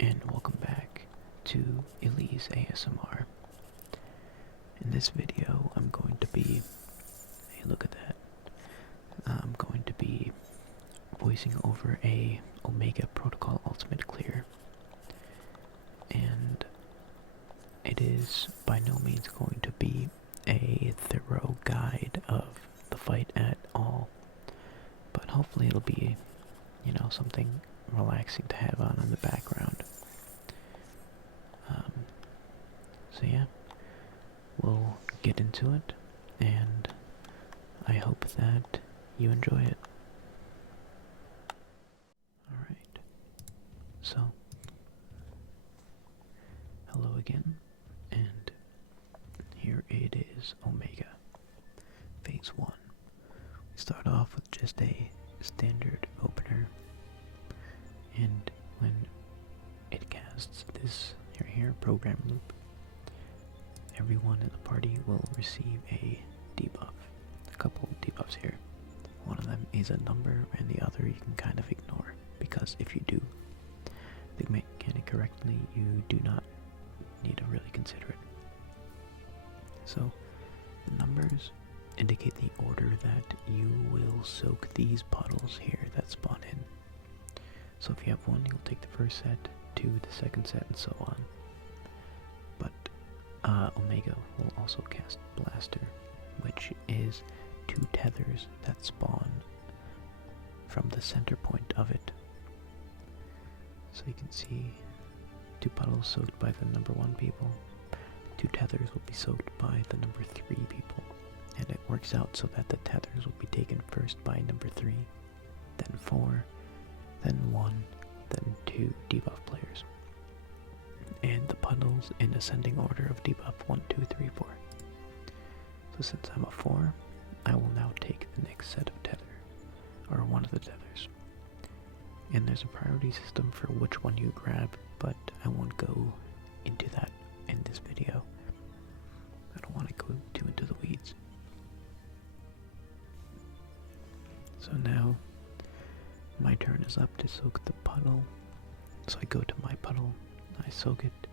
and welcome back to Elise ASMR. In this video, I'm going to be, hey, look at that. I'm going to be voicing over a Omega Protocol Ultimate Clear, and it is by no means going to be a thorough guide of the fight at all, but hopefully it'll be, something relaxing to have on in the background. So yeah, we'll get into it, and I hope that you enjoy it. Alright, so, hello again, and here it is, Omega, Phase 1. We start off with just a standard opener, and when it casts this here program loop, everyone in the party will receive a debuff. A couple debuffs here. One of them is a number, and the other you can kind of ignore, because if you do the mechanic correctly, you do not need to really consider it. So, the numbers indicate the order that you will soak these puddles here that spawn in. So if you have 1, you'll take the first set, 2 the second set, and so on. But Omega will also cast Blaster, which is 2 tethers that spawn from the center point of it. So you can see 2 puddles soaked by the number 1 people, 2 tethers will be soaked by the number 3 people, and it works out so that the tethers will be taken first by number 3, then 4, then 1, then 2 debuff players. And the puddles in ascending order of debuff 1, 2, 3, 4. So since I'm a 4, I will now take the next set of tether, or one of the tethers. And there's a priority system for which one you grab, but I won't go into that in this video. I don't want to go too into the weeds. So now, my turn is up to soak the puddle. So I go to my puddle, I soak it,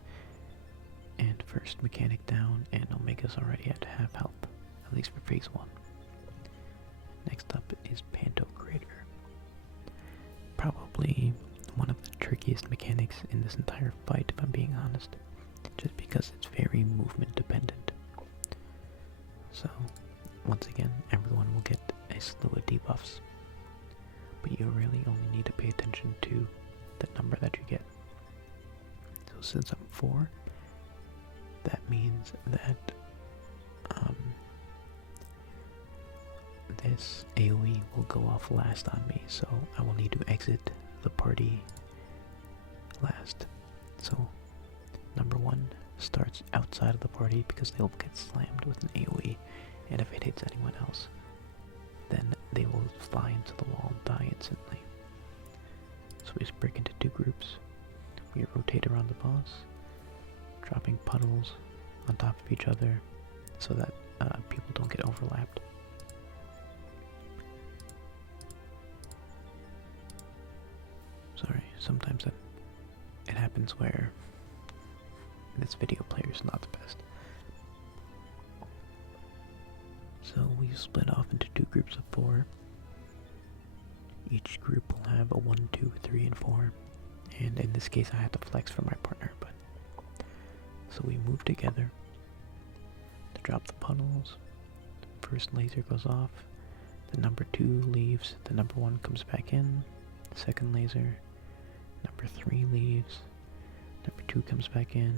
and first mechanic down, and Omega's already at half health, at least for phase 1. Next up is Pantokrator. Probably one of the trickiest mechanics in this entire fight, if I'm being honest, just because it's very movement dependent. So, once again, everyone will get a slew of debuffs, but you really only need to pay attention to the number that you get. So since I'm 4, that means that this AoE will go off last on me, so I will need to exit the party last. So number 1 starts outside of the party because they'll get slammed with an AoE, and if it hits anyone else, then they will fly into the wall and die instantly. So we just break into 2 groups. We rotate around the boss, dropping puddles on top of each other so that people don't get overlapped. Sorry, sometimes it happens where this video player is not the best. So we split off into 2 groups of 4. Each group will have a 1, 2, 3, and 4. And in this case I had to flex for my partner, but so we move together to drop the puddles. First laser goes off, the number 2 leaves, the number 1 comes back in, second laser, number 3 leaves, number 2 comes back in,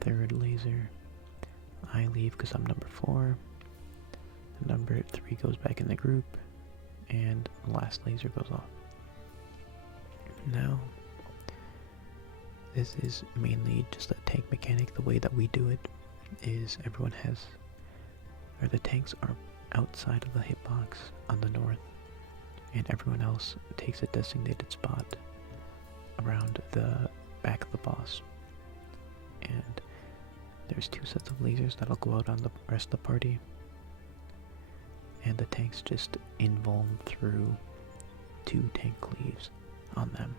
third laser, I leave because I'm number 4, the number 3 goes back in the group, and the last laser goes off. Now, this is mainly just a tank mechanic. The way that we do it is everyone has, or the tanks are outside of the hitbox on the north, and everyone else takes a designated spot around the back of the boss. And there's 2 sets of lasers that'll go out on the rest of the party, and the tanks just invuln through 2 tank cleaves on them.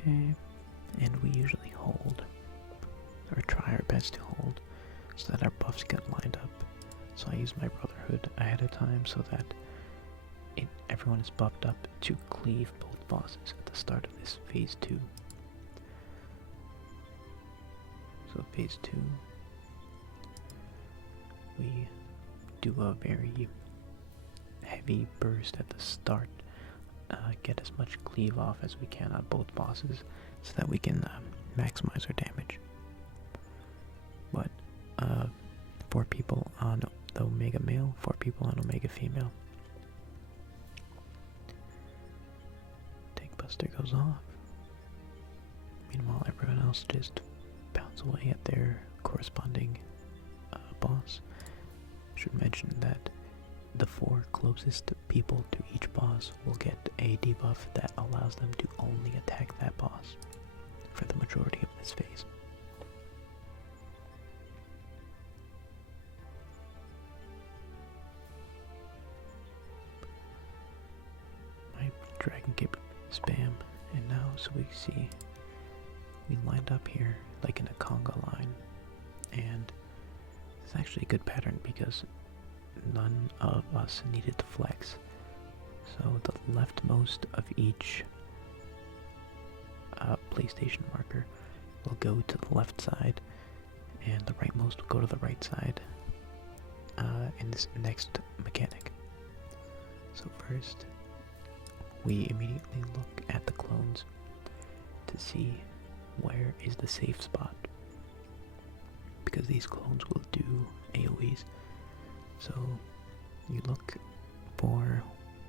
Okay, and we usually hold, or try our best to hold, so that our buffs get lined up. So I use my Brotherhood ahead of time so that everyone is buffed up to cleave both bosses at the start of this phase 2. So phase 2, we do a very heavy burst at the start, get as much cleave off as we can on both bosses so that we can maximize our damage. But 4 people on the Omega Male, 4 people on Omega Female. Tank Buster goes off. Meanwhile, everyone else just bounce away at their corresponding boss. Should mention that the 4 closest people to each boss will get a debuff that allows them to only attack that boss for the majority of this phase. My Dragon Cape spam, and now so we see we lined up here like in a conga line, and it's actually a good pattern because none of us needed to flex. So the leftmost of each PlayStation marker will go to the left side, and the rightmost will go to the right side in this next mechanic. So first, we immediately look at the clones to see where is the safe spot, because these clones will do AoEs. So you look for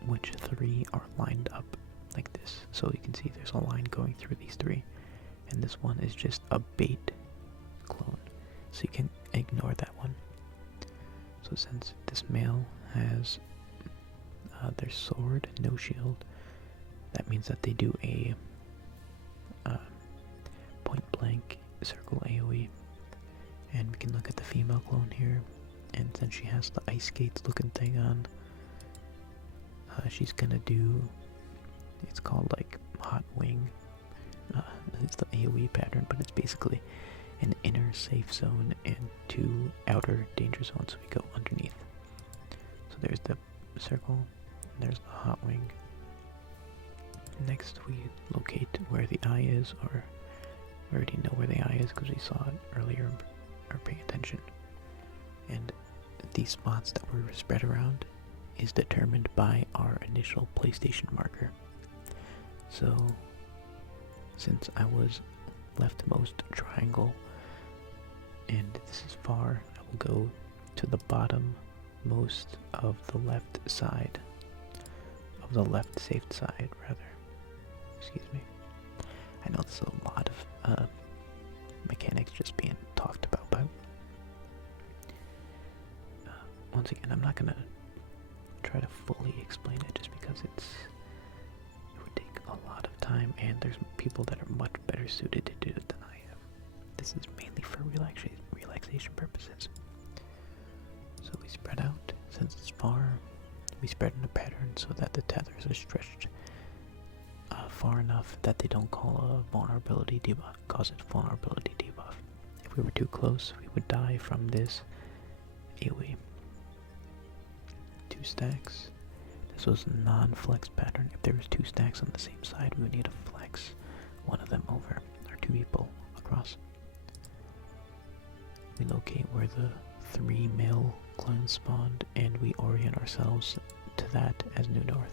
which 3 are lined up like this. So you can see there's a line going through these 3, and this one is just a bait clone, so you can ignore that one. So since this male has their sword, no shield, that means that they do a point blank circle AoE. And we can look at the female clone here, and since she has the ice skates looking thing on, she's gonna do, it's called like hot wing. It's the AoE pattern, but it's basically an inner safe zone and 2 outer danger zones, so we go underneath. So there's the circle, and there's the hot wing. Next we locate where the eye is, or we already know where the eye is because we saw it earlier, or paying attention. And these spots that were spread around is determined by our initial PlayStation marker. So since I was leftmost triangle and this is far, I will go to the bottom most of the left side, of the left safe side rather. Excuse me. I know there's a lot of mechanics just being talked about, but once again, I'm not gonna try to fully explain it just because it would take a lot of time, and there's people that are much better suited to do it than I am. This is mainly for relaxation purposes. So we spread out. Since it's far, we spread in a pattern so that the tethers are stretched far enough that they don't call a vulnerability debuff, cause a vulnerability debuff. If we were too close, we would die from this AoE. 2 stacks. This was a non-flex pattern. If there was 2 stacks on the same side, we would need to flex one of them over, or 2 people across. We locate where the 3 male clones spawned, and we orient ourselves to that as New North.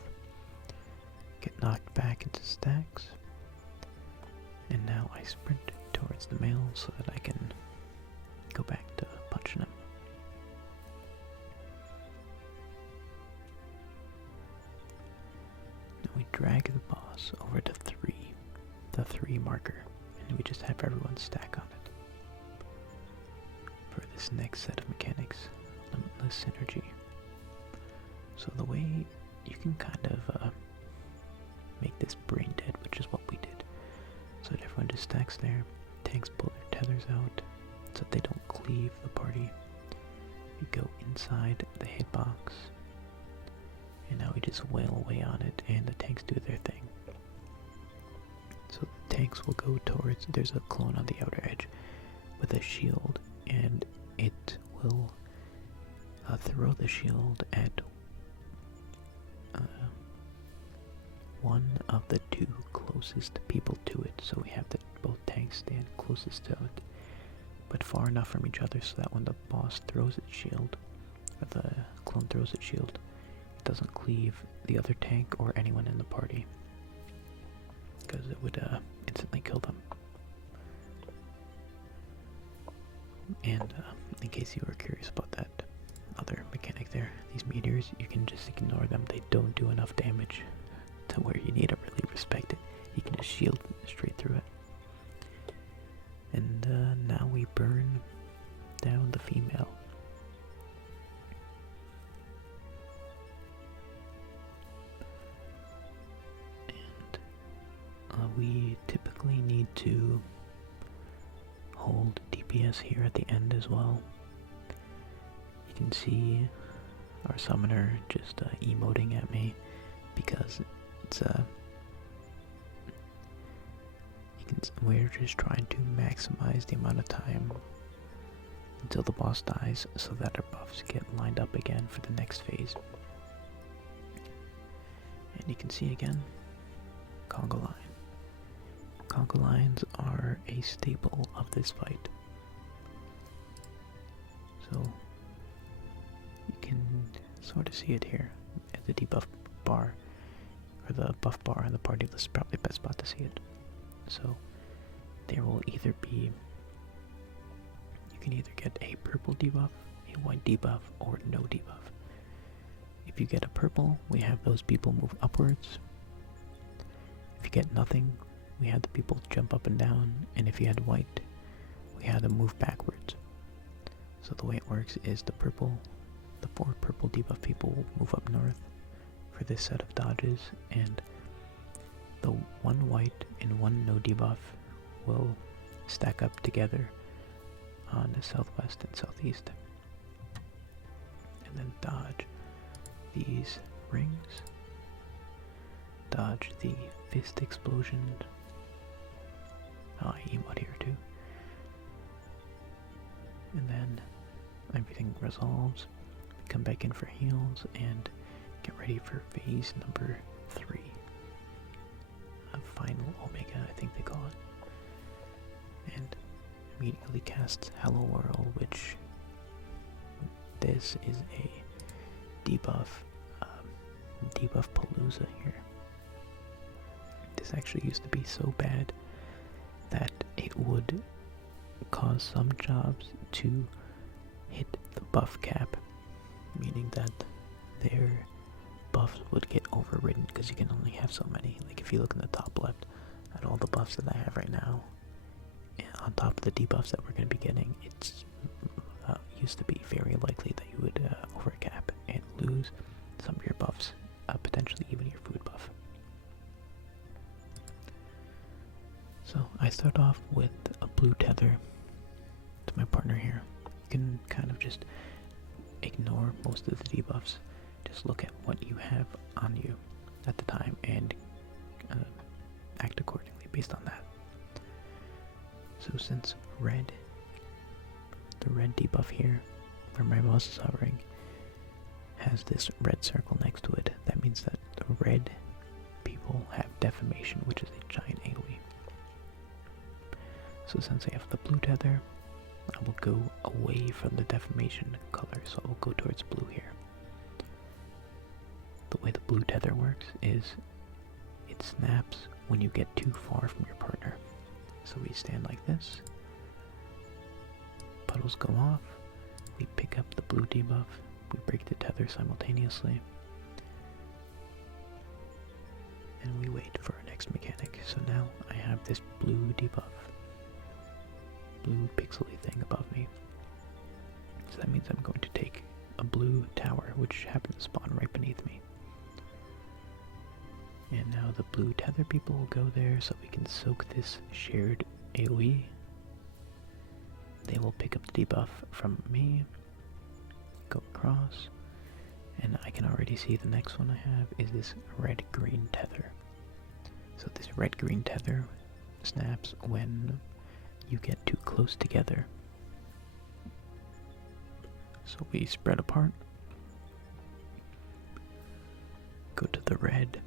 Get knocked back into stacks, and now I sprint towards the male so that I can go back to punching him. Now we drag the boss over to the 3 marker, and we just have everyone stack on it. For this next set of mechanics, Limitless Synergy. So the way you can kind of make this brain dead, which is what we did. So that everyone just stacks there, tanks pull their tethers out so that they don't cleave the party. We go inside the hitbox, and now we just wail away on it, and the tanks do their thing. So the tanks will go towards, there's a clone on the outer edge with a shield, and it will throw the shield at one of the two closest people to it. So we have that both tanks stand closest to it, but far enough from each other so that when the boss throws its shield, or the clone throws its shield, it doesn't cleave the other tank or anyone in the party, because it would instantly kill them. And in case you were curious about that other mechanic there, these meteors, you can just ignore them. They don't do enough damage to where you need to really respect it. You can just shield straight through it. And now we burn down the female. And we typically need to hold DPS here at the end as well. You can see our summoner just emoting at me because it's we're just trying to maximize the amount of time until the boss dies so that our buffs get lined up again for the next phase. And you can see again, conga line. Conga lines are a staple of this fight. So you can sort of see it here at the debuff bar, or the buff bar on the party list is probably the best spot to see it. So there will either be, you can either get a purple debuff, a white debuff, or no debuff. If you get a purple, we have those people move upwards. If you get nothing, we have the people jump up and down, and if you had white, we had them move backwards. So the way it works is the 4 purple debuff people will move up north for this set of dodges, and the 1 white and 1 no debuff will stack up together on the southwest and southeast. And then dodge these rings, dodge the fist explosion. Oh, I emote here too. And then everything resolves. Come back in for heals and get ready for phase number 3. Final Omega, I think they call it. And immediately casts Hello World, which this is a debuff palooza here. This actually used to be so bad that it would cause some jobs to hit the buff cap, meaning that their buffs would get overridden because you can only have so many. Like if you look in the top left at all the buffs that I have right now, and on top of the debuffs that we're going to be getting, it's used to be very likely that you would overcap and lose some of your buffs, potentially even your food buff. So I start off with a blue tether to my partner here. You can kind of just ignore most of the debuffs. Just look at what you have on you at the time and act accordingly based on that. So since the red debuff here, where my boss is hovering, has this red circle next to it, that means that the red people have defamation, which is a giant AoE. So since I have the blue tether, I will go away from the defamation color, so I will go towards blue here. The way the blue tether works is it snaps when you get too far from your partner. So we stand like this, puddles go off, we pick up the blue debuff, we break the tether simultaneously, and we wait for our next mechanic. So now I have this blue debuff, blue pixely thing above me. So that means I'm going to take a blue tower, which happens to spawn right beneath me. And now the blue tether people will go there so we can soak this shared AoE. They will pick up the debuff from me, go across, and I can already see the next one I have is this red-green tether. So this red-green tether snaps when you get too close together. So we spread apart, go to the red,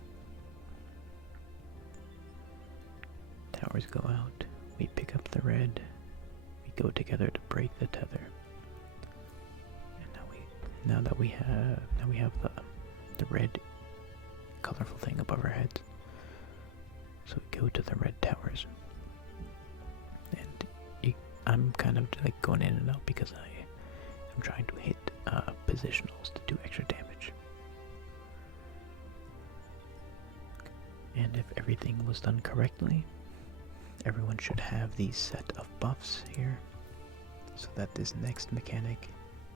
towers go out, we pick up the red, we go together to break the tether. And now that we have the red colorful thing above our heads. So we go to the red towers. And I'm kind of like going in and out because I'm trying to hit positionals to do extra damage. And if everything was done correctly, everyone should have these set of buffs here so that this next mechanic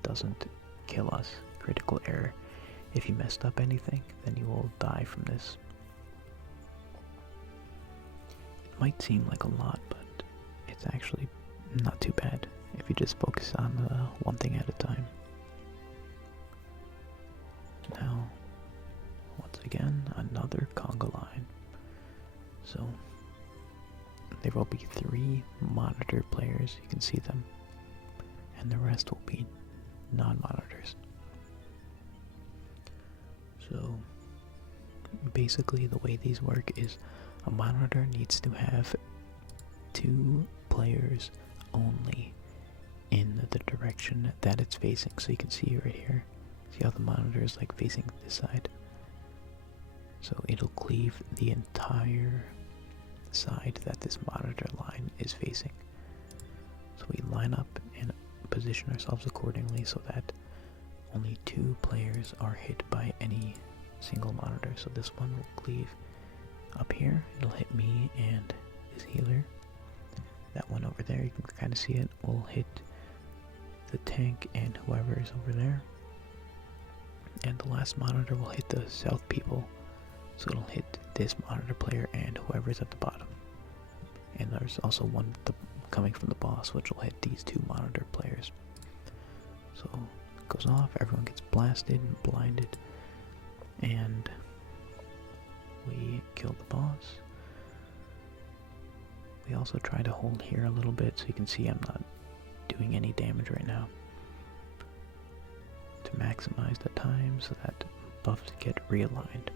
doesn't kill us. Critical error. If you messed up anything, then you will die from this. It might seem like a lot, but it's actually not too bad if you just focus on one thing at a time. Now, once again, another conga line. So, there will be 3 monitor players, you can see them, and the rest will be non-monitors. So, basically the way these work is a monitor needs to have 2 players only in the direction that it's facing. So you can see right here, see how the monitor is like facing this side? So it'll cleave the entire side that this monitor line is facing. So we line up and position ourselves accordingly so that only 2 players are hit by any single monitor. So this one will cleave up here, it'll hit me and this healer. That one over there, you can kind of see it, will hit the tank and whoever is over there. And the last monitor will hit the south people. So it'll hit this monitor player and whoever's at the bottom. And there's also one coming from the boss, which will hit these 2 monitor players. So it goes off, everyone gets blasted and blinded, and we kill the boss. We also try to hold here a little bit so you can see I'm not doing any damage right now, to maximize the time so that buffs get realigned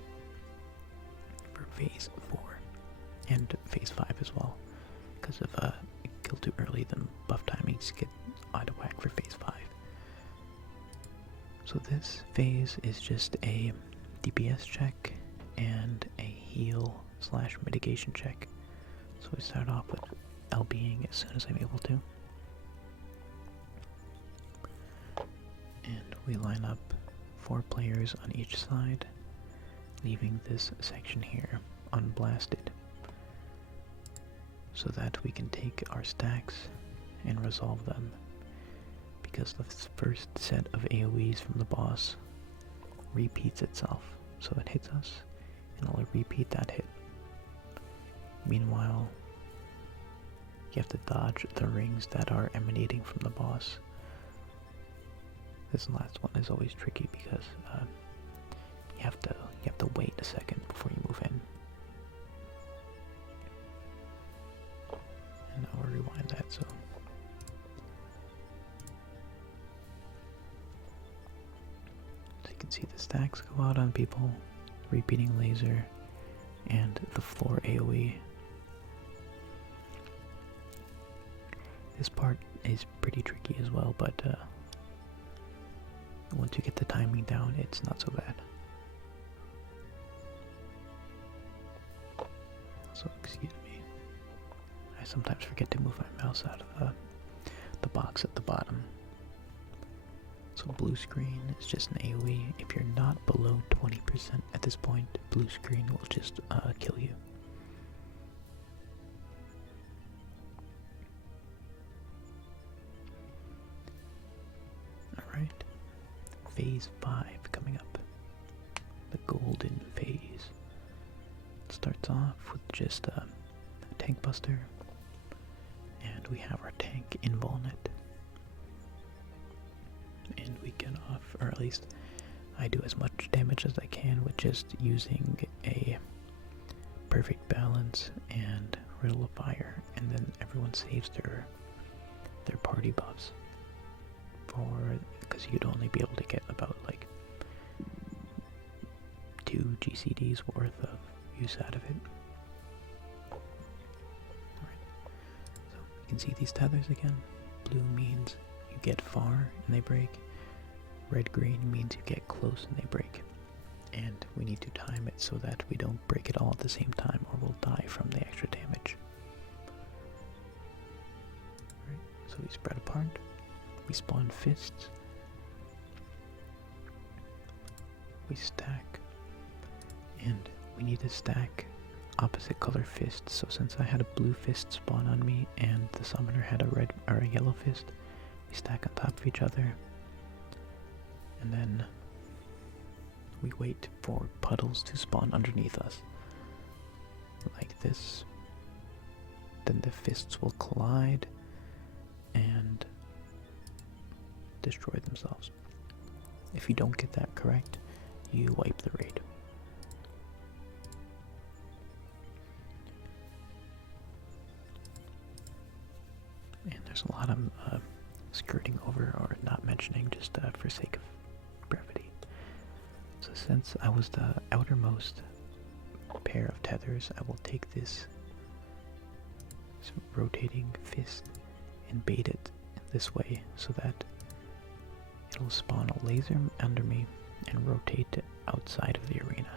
for phase 4 and phase 5 as well, because if you kill too early then buff timings get out of whack for phase 5. So this phase is just a DPS check and a heal / mitigation check. So we start off with LBing as soon as I'm able to. And we line up 4 players on each side, leaving this section here unblasted, so that we can take our stacks and resolve them, because the first set of AoEs from the boss repeats itself. So it hits us, and it'll repeat that hit. Meanwhile, you have to dodge the rings that are emanating from the boss. This last one is always tricky because you have to wait a second before you move in. And I'll rewind that so you can see the stacks go out on people, repeating laser, and the floor AoE. This part is pretty tricky as well, but once you get the timing down, it's not so bad. So excuse me, I sometimes forget to move my mouse out of the box at the bottom. So blue screen is just an AoE. If you're not below 20% at this point, blue screen will just kill you. Alright, phase 5 coming up. The golden phase. It starts off with just a tank buster, and we have our tank invulnet. And we get off, or at least I do as much damage as I can with just using a perfect balance and Riddle of Fire, and then everyone saves their party buffs. Because you'd only be able to get about like 2 GCDs worth of use out of it. Alright, so you can see these tethers again. Blue means you get far and they break. Red-green means you get close and they break. And we need to time it so that we don't break it all at the same time or we'll die from the extra damage. Alright, so we spread apart. We spawn fists. We stack. And we need to stack opposite color fists. So since I had a blue fist spawn on me and the summoner had a red or a yellow fist, we stack on top of each other. And then we wait for puddles to spawn underneath us. Like this. Then the fists will collide and destroy themselves. If you don't get that correct, you wipe the raid. And there's a lot I'm skirting over or not mentioning just for sake of brevity. So since I was the outermost pair of tethers, I will take this rotating fist and bait it this way so that it'll spawn a laser under me and rotate it outside of the arena.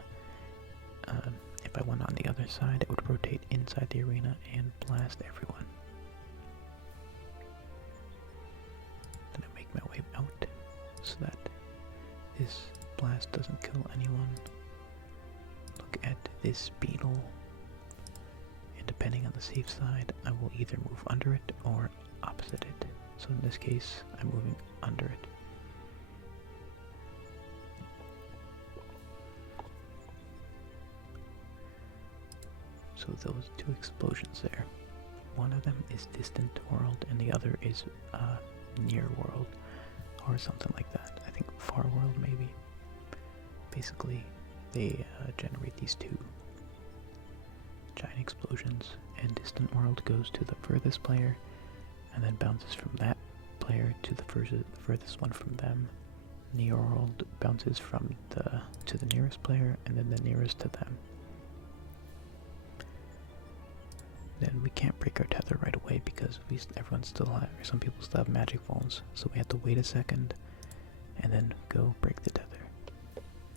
If I went on the other side, it would rotate inside the arena and blast everyone. Then I make my way out so that this blast doesn't kill anyone. Look at this beetle, and depending on the safe side, I will either move under it or opposite it. So in this case, I'm moving under it. So those 2 explosions there. One of them is distant world and the other is near world or something like that. I think far world maybe. Basically, they generate these 2 giant explosions, and distant world goes to the furthest player and then bounces from that player to the furthest one from them. Near world bounces from to the nearest player and then the nearest to them. Then we can't break our tether right away because some people still have magic phones, so we have to wait a second and then go break the tether.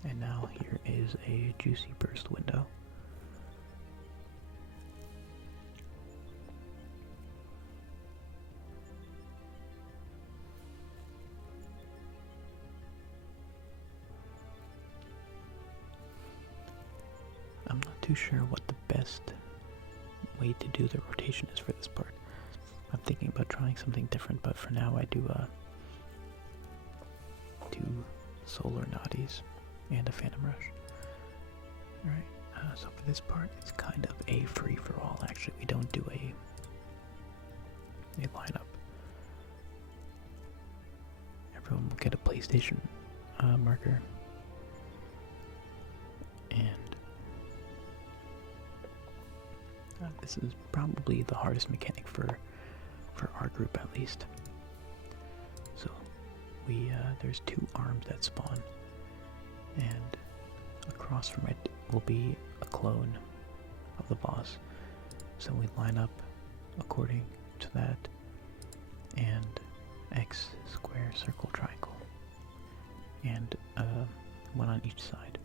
And now here is a juicy burst window. I'm not too sure what the best way to do the rotation is for this part. I'm thinking about trying something different, but for now I do 2 solar naughties and a phantom rush. Alright, so for this part it's kind of a free-for-all. Actually, we don't do a lineup. Everyone will get a PlayStation marker, and this is probably the hardest mechanic for our group at least. So there's 2 arms that spawn, and across from it will be a clone of the boss. So we line up according to that, and X, square, circle, triangle, and 1 on each side.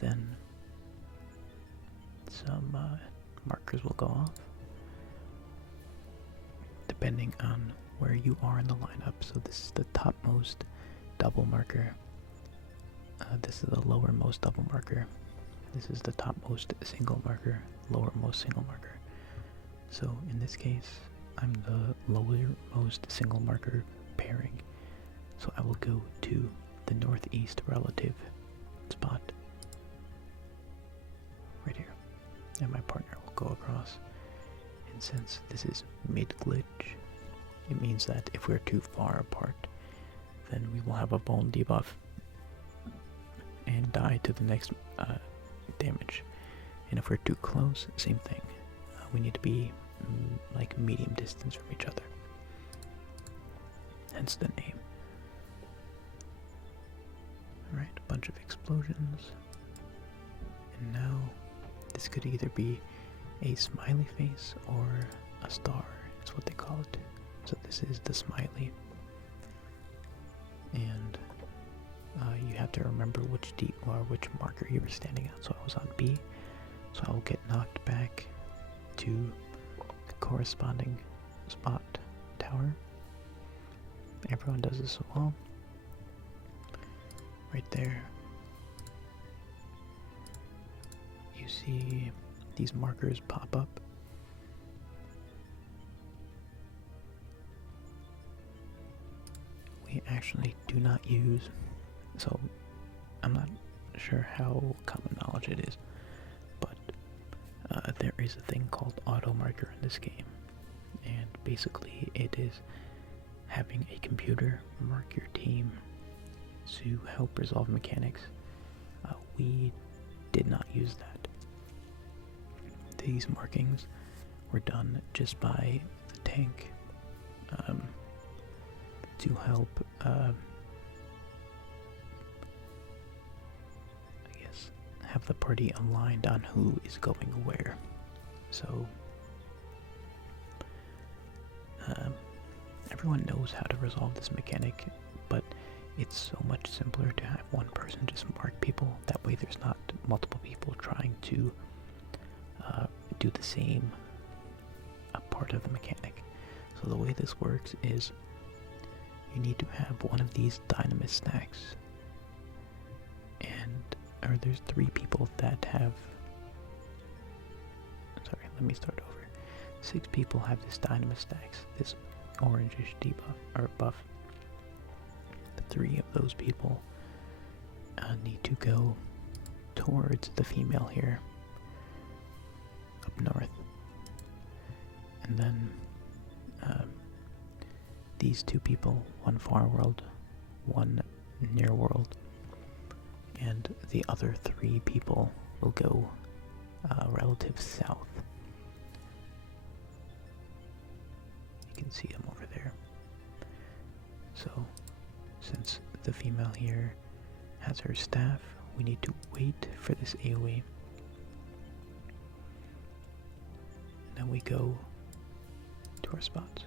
Then some markers will go off depending on where you are in the lineup. So this is the topmost double marker. This is the lowermost double marker. This is the topmost single marker, lowermost single marker. So in this case, I'm the lowermost single marker pairing. So I will go to the northeast relative spot right here, and my partner will go across. And since this is mid-glitch, it means that if we're too far apart, then we will have a bone debuff and die to the next damage. And if we're too close, same thing. we need to be like medium distance from each other. Hence the name. Alright, a bunch of explosions. And now this could either be a smiley face or a star, is what they call it. So this is the smiley. And you have to remember which marker you were standing on. So I was on B, so I will get knocked back to the corresponding spot tower. Everyone does this as well. Right there. You see these markers pop up. We actually do not use, so I'm not sure how common knowledge it is, but there is a thing called auto marker in this game, and basically it is having a computer mark your team to help resolve mechanics. We did not use that. These markings were done just by the tank to help, I guess, have the party aligned on who is going where. So everyone knows how to resolve this mechanic, but it's so much simpler to have one person just mark people. That way there's not multiple people trying to do the same part of the mechanic. So the way this works is you need to have one of these dynamite stacks, and there's 3 people that have, sorry, let me start over. 6 people have this dynamite stacks, this orangish debuff or buff. 3 of those people need to go towards the female here, up north, and then these 2 people, one far world, one near world, and the other 3 people will go relative south. You can see them over there. So since the female here has her staff, we need to wait for this AoE. Then we go to our spots.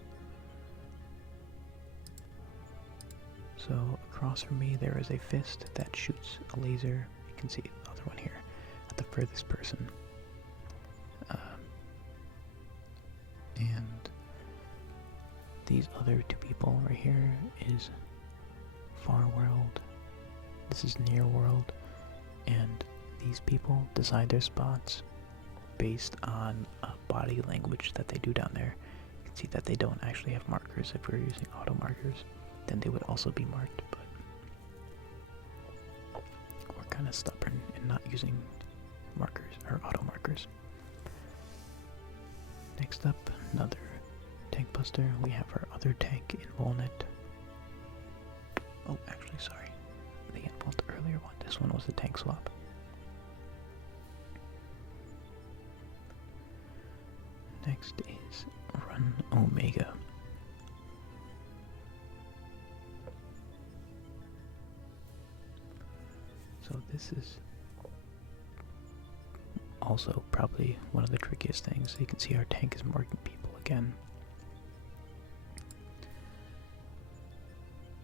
So across from me there is a fist that shoots a laser. You can see the other one here at the furthest person. And these other 2 people right here is far world. This is near world, and these people decide their spots based on body language that they do down there. You can see that they don't actually have markers. If we're using auto markers, then they would also be marked, but we're kind of stubborn in not using markers or auto markers. Next up, another tank buster. We have our other tank in Walnut. Oh, actually, sorry. The earlier one. This one was the tank swap. Next is Run Omega. So this is also probably one of the trickiest things. You can see our tank is marking people again.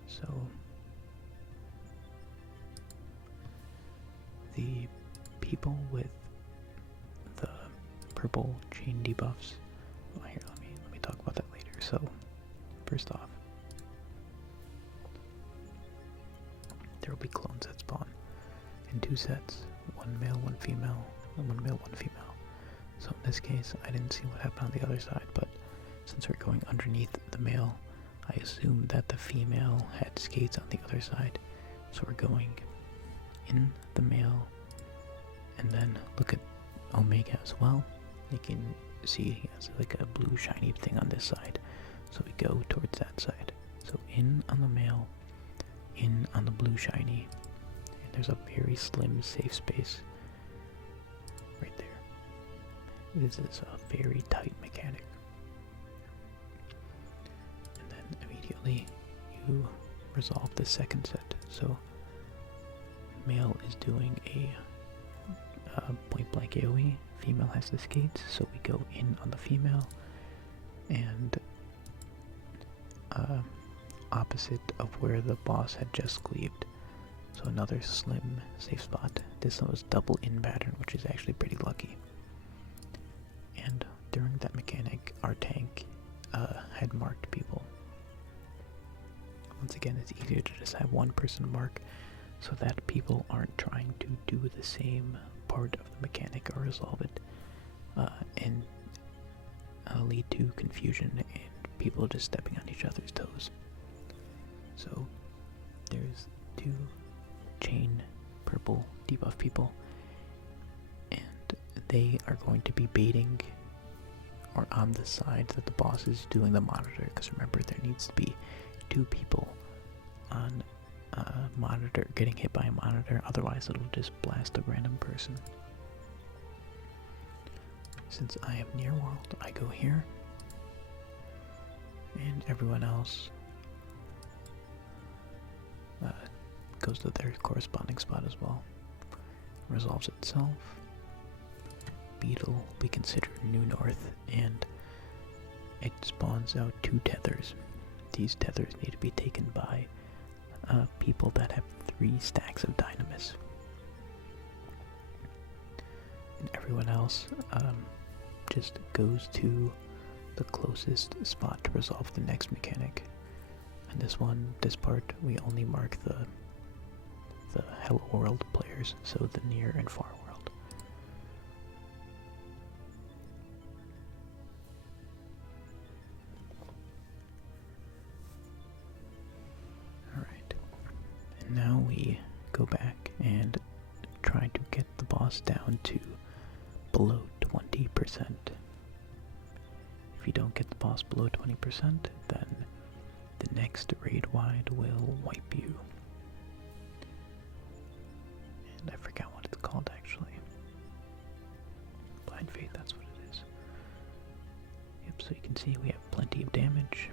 So the people with the purple chain debuffs. Well, here, let me talk about that later. So first off, there will be clones that spawn in 2 sets, 1 male, 1 female, and 1 male, 1 female. So in this case, I didn't see what happened on the other side, but since we're going underneath the male, I assume that the female had skates on the other side. So we're going in the male, and then look at Omega as well. You can see he has like a blue shiny thing on this side, so we go towards that side. So in on the male, in on the blue shiny, and there's a very slim safe space right there. This is a very tight mechanic. And then immediately you resolve the second set. So male is doing a point blank AoE, female has the skates, so we go in on the female and opposite of where the boss had just cleaved. So another slim safe spot. This one was double in pattern, which is actually pretty lucky. And during that mechanic, our tank had marked people. Once again, it's easier to just have one person mark so that people aren't trying to do the same part of the mechanic or resolve it and lead to confusion and people just stepping on each other's toes. So there's 2 chain purple debuff people, and they are going to be baiting or on the side that the boss is doing the monitor, because remember, there needs to be 2 people on monitor getting hit by a monitor, otherwise it'll just blast a random person. Since I am near world, I go here, and everyone else goes to their corresponding spot as well. Resolves itself. Beetle will be considered New North, and it spawns out 2 tethers. These tethers need to be taken by people that have 3 stacks of dynamis. And everyone else just goes to the closest spot to resolve the next mechanic. And this part, we only mark the Hello World players, so the near and far world. Alright, and now we go back and try to get the boss down to below 20%. If you don't get the boss below 20%, then the next raid wide will wipe you. And I forgot what it's called actually. Blind Faith, that's what it is. Yep, so you can see we have plenty of damage.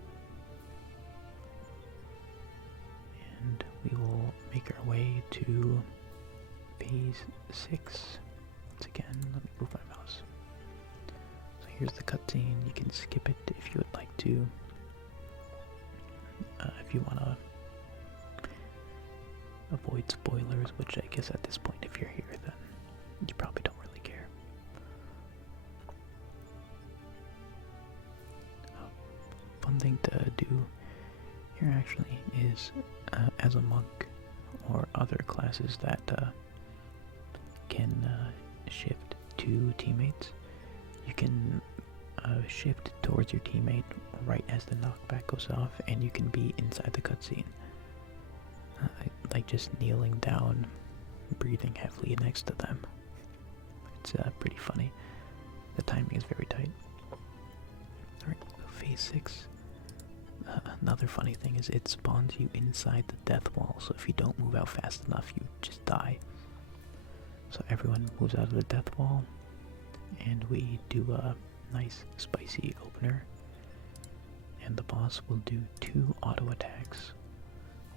And we will make our way to phase 6. Once again, let me move my mouse. So here's the cutscene. You can skip it if you would like to. If you want to avoid spoilers, which I guess at this point, if you're here, then you probably don't really care. Fun thing to do here actually is, as a monk or other classes that can shift to teammates, you can shift towards your teammate right as the knockback goes off, and you can be inside the cutscene. Like just kneeling down, breathing heavily next to them. It's pretty funny. The timing is very tight. Alright, so phase 6. Another funny thing is it spawns you inside the death wall, so if you don't move out fast enough, you just die. So everyone moves out of the death wall, and we do a nice spicy opener. And the boss will do 2 auto attacks.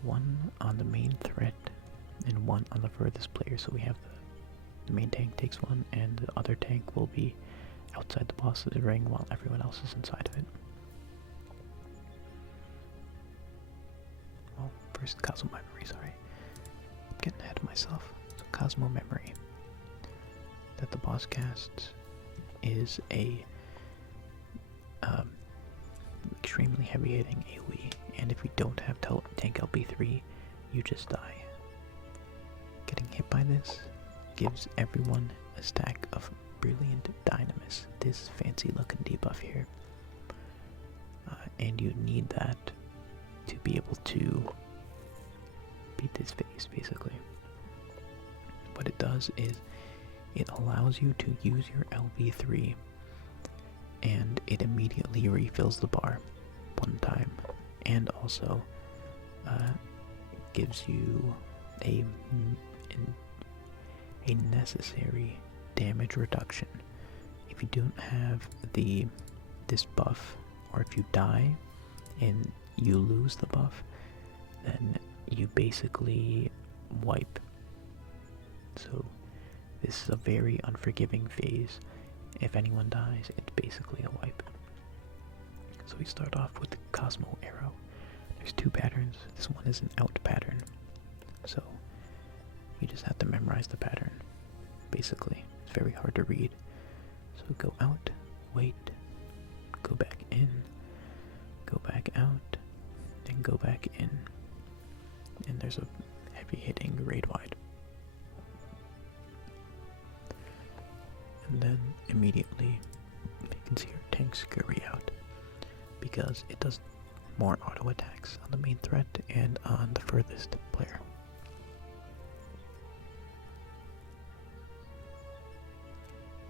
One on the main threat and one on the furthest player. So we have the main tank takes one, and the other tank will be outside the boss's ring while everyone else is inside of it. Well, first Cosmo Memory, sorry. I'm getting ahead of myself. So Cosmo Memory that the boss casts is a extremely heavy hitting AoE, and if you don't have tank LB3, you just die. Getting hit by this gives everyone a stack of Brilliant Dynamis, this fancy looking debuff here, and you need that to be able to beat this phase basically. What it does is it allows you to use your LB3 and it immediately refills the bar one time, and also gives you a necessary damage reduction if you don't have this buff, or if you die and you lose the buff, then you basically wipe. So this is a very unforgiving phase. If anyone dies, it's basically a wipe. So we start off with the Cosmo Arrow. There's two patterns. This one is an out pattern. So you just have to memorize the pattern. Basically, it's very hard to read. So go out, wait, go back in, go back out, then go back in. And there's a heavy hitting raid wide. And then immediately you can see our tank scurry out, because it does more auto attacks on the main threat and on the furthest player.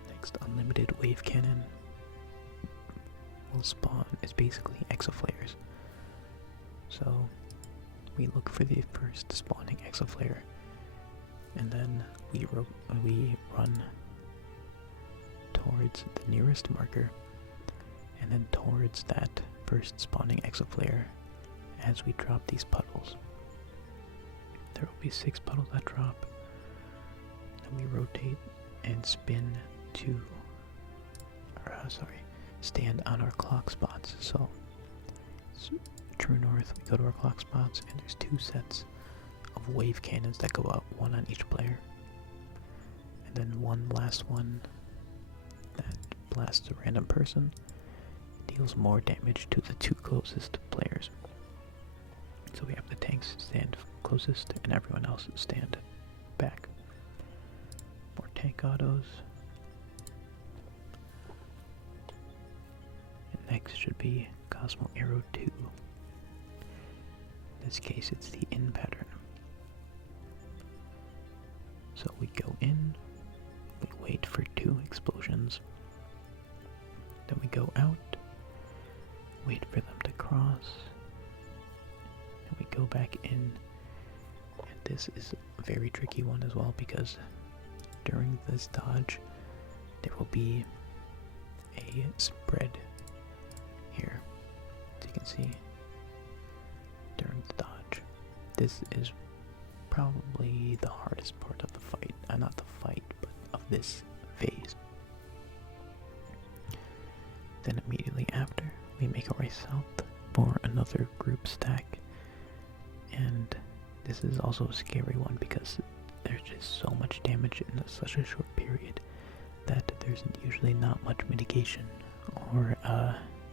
Next, unlimited wave cannon will spawn. It's basically exoflares. So we look for the first spawning exoflare, and then we run towards the nearest marker, and then towards that first spawning exoflare as we drop these puddles. There will be 6 puddles that drop. Then we rotate and spin to, stand on our clock spots. So true north, we go to our clock spots, and there's 2 sets of wave cannons that go out, 1 on each player. And then one last one that blasts a random person, deals more damage to the 2 closest players. So we have the tanks stand closest and everyone else stand back. More tank autos. And next should be Cosmo Arrow 2. In this case it's the in pattern. So we go in, we wait for 2 explosions, then we go out, wait for them to cross, and we go back in. And this is a very tricky one as well, because during this dodge there will be a spread here, as you can see, during the dodge. This is probably the hardest part of the fight. Not the fight, but of this phase. Then immediately after, we make our way south for another group stack. And this is also a scary one, because there's just so much damage in such a short period that there's usually not much mitigation or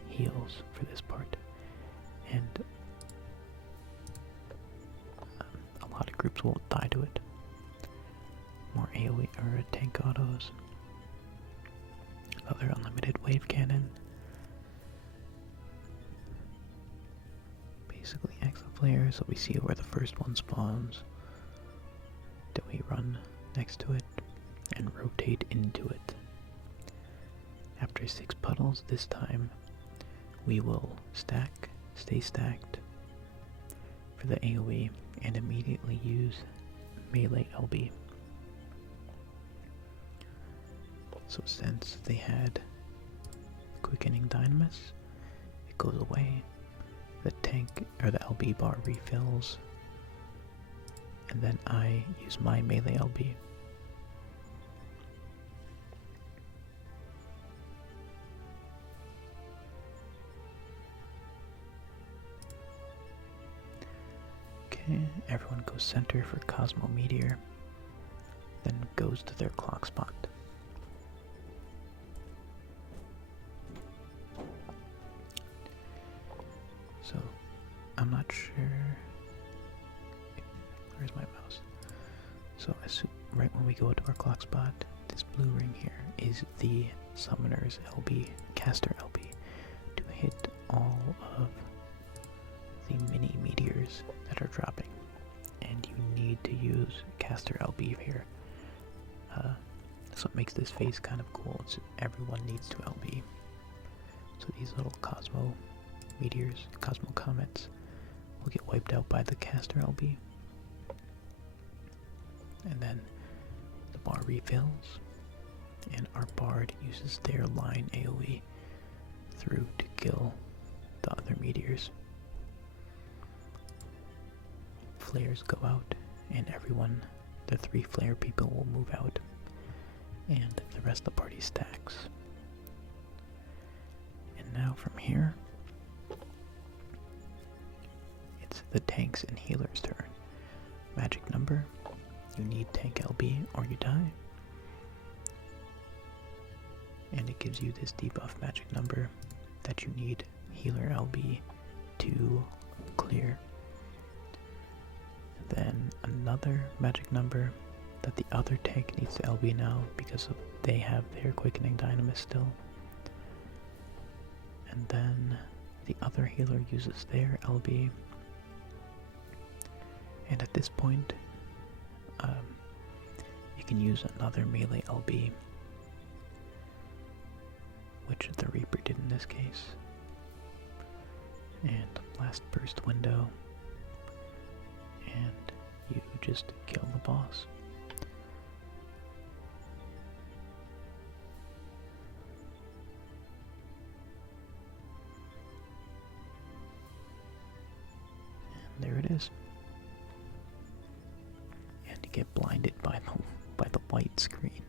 heals for this part. And a lot of groups will die to it. More AoE or tank autos. Another unlimited wave cannon. Basically exoflare, so we see where the first one spawns. Then we run next to it and rotate into it. After 6 puddles this time, we will stay stacked for the AoE, and immediately use melee LB. So since they had quickening dynamis, it goes away. The tank or the LB bar refills, and then I use my melee LB. Okay, everyone goes center for Cosmo Meteor, then goes to their clock spot. So, I'm not sure. Where's my mouse? So, right when we go to our clock spot, this blue ring here is the Summoner's LB, Caster LB, to hit all of the mini meteors that are dropping. And you need to use Caster LB here. So it makes this phase kind of cool. Everyone needs to LB. So these little Cosmo meteors, Cosmo comets, will get wiped out by the Caster LB. And then the bar refills, And our bard uses their line AoE through to kill the other meteors. Flares go out, and everyone, the 3 flare people, will move out, and the rest of the party stacks. And now from here, it's the tanks and healers' turn. Magic number, you need tank LB or you die. And it gives you this debuff magic number that you need healer LB to clear. Then another magic number that the other tank needs to LB now because they have their quickening dynamis still. And then the other healer uses their LB. And at this point, you can use another melee LB, which the Reaper did in this case. And last burst window, and you just kill the boss. And there it is. And you get blinded by the white screen.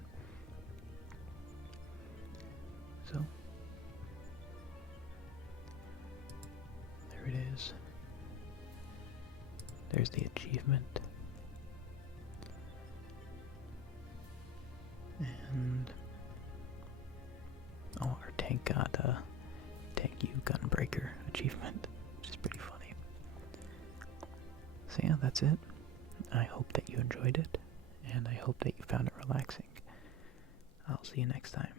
So there it is. There's the achievement. And oh, our tank got a Tank U Gunbreaker achievement, which is pretty funny. So yeah, that's it. I hope that you enjoyed it, and I hope that you found it relaxing. I'll see you next time.